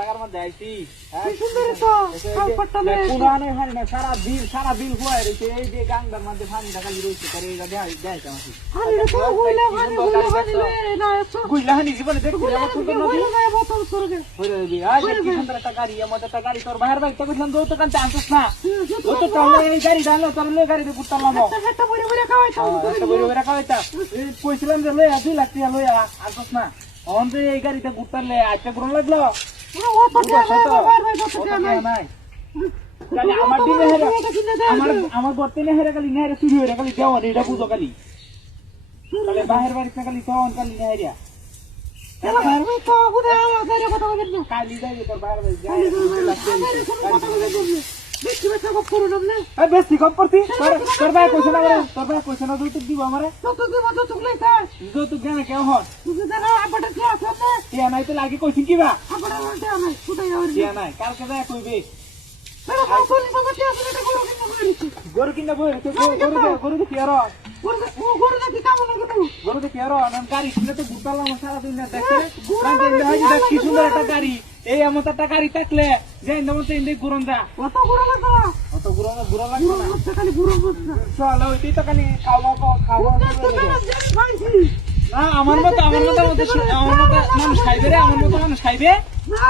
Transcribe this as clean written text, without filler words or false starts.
জায়গার মধ্যে আইছি কি সুন্দর তো কালপাটটা নে পুরানে হানি না সারা বিল হয় রে এই যে গাঙ্গার মধ্যে পানি ঢাকা রইছে করে এটা দেয় আমাকে আরে তো হইলা হানি না এত কইলা হানি জীবনে দেখি আমার সুন্দর নদী না বোতল সরগে হইরে দিবি আজ কি সুন্দর একটা গাড়ি আমাদের একটা গাড়ি তোর বাইরে বাইরে তো কইলাম দৌড় তো কানতে আনছস না ও তো চলে এই গাড়ি ডালো তোর লই গাড়িতে পুত্তালাম একটা বড় বড় খাওয়াইতাম একটা বড় বড় খাওয়াইতা কইছিলাম যে লই 2 লাখ টাকা লই আনছস না অন যে এই গাড়িতে ঘুরতালে আজকে গুণ লাগলো ও তো নাই গালি আমার দিনে হেরে আমার বর্তমানে হেরে গালি না হেরে চুরি হইরা গালি দেওয়া এটা বুঝো গালি তাহলে বাহির বাড়ি গালি তখন গালি না হেরিয়া এলা ঘরে তো বুদা আমাদের কথা বলবি না কালি যাইবে তোর বাহির বাড়ি যাই বেশি বেশি কম করো না এ বেশি কম করতি তোর ভাই কইছ না দুই দিব আমারে তো দিব তো তুই তা তুই কেন কেউ হন তুই জানা আপাটা কি আছে না টিয়া নাই তো লাগে কইছিস কি বা আপাটা বলতে আমি কোথায় যাওয়ার টিয়া নাই কালকে যাই কইবে আরে কত নিবা কি আছে এটা গরু কিনা বই গরু কি আর গরু নাকি কাম না গরু গরু কি আর নাম গাড়ি কিনে তো ঘুরতালাম সারা দিন না দেখতে কি সুন্দর একটা গাড়ি এই এমন একটা গাড়ি থাকলে যে ইন্দমন তো ইন্দে ঘুরন যা কত গরু লাগা অত ঘুরো লাগবে না খালি গরু বসনা চল ওইটাই তো খালি খাওয়া না আমার মতো মানুষ খাইবে রে আমার মতো মানুষ খাইবে না